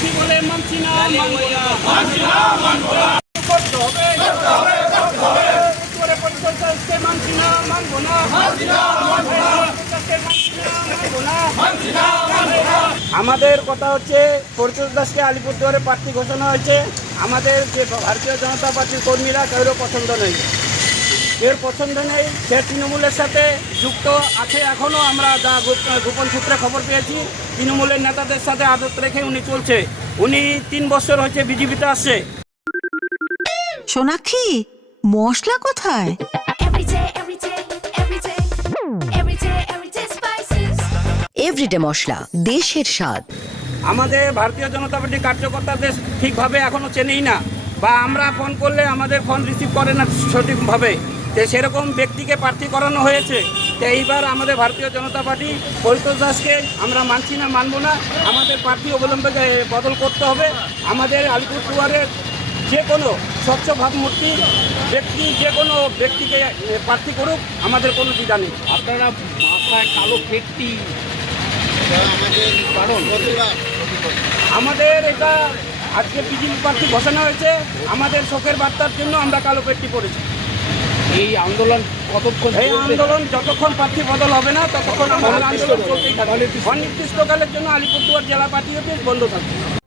পাখি বলে মানছি না, মানবো না। করতে হবে, করে পরিষদ দাসকে মানছি না, মানবো না। আমাদের কথা হচ্ছে পরিষদ দাসকে আলিপুরদুয়ারে প্রার্থী ঘোষণা হয়েছে। আমাদের যে ভারতীয় জনতা পার্টির কর্মীরা কারো পছন্দ নেই, এর পছন্দ নেই। সে তৃণমূলের সাথে যুক্ত আছে এখনও। আমরা যা গোপন সূত্রে খবর পেয়েছি, তৃণমূলের নেতাদের সাথে আদত রেখে উনি চলছে। উনি 3 বছর হয়েছে বিজেপিতে আসছে। সোনাক্ষী, মশলা কোথায়? এভরিডে মশলা, দেশের স্বাদ। আমাদের ভারতীয় জনতা পার্টির কার্যকর্তাদের ঠিকভাবে এখনও চেনেই না, বা আমরা ফোন করলে আমাদের ফোন রিসিভ করে না সঠিকভাবে। তো সেরকম ব্যক্তিকে প্রার্থী করানো হয়েছে। তো এইবার আমাদের ভারতীয় জনতা পার্টি পরিতোষ দাসকে আমরা মানছি না, মানবো না। আমাদের প্রার্থী অবলম্বনে বদল করতে হবে। আমাদের আলিপুরদুয়ারের যে কোনো স্বচ্ছ ভাবমূর্তি ব্যক্তি, যে কোনো ব্যক্তিকে প্রার্থী করুক, আমাদের কোনো দ্বিধা নেই। আপনারা মাথায় কালো পেটটি কারণ আমাদের এটা আজকে বিজেপি প্রার্থী ঘোষণা হয়েছে, আমাদের শোকের বার্তার জন্য আমরা কালো পেট্টি পড়েছি। এই আন্দোলন কতক্ষণ? এই আন্দোলন যতক্ষণ প্রার্থী বদল হবে না ততক্ষণ আমাদের আন্দোলন চলতেই থাকবে। অনির্দিষ্টকালের জন্য আলিপুরদুয়ার জেলা পার্টি অফিস বন্ধ থাকবে।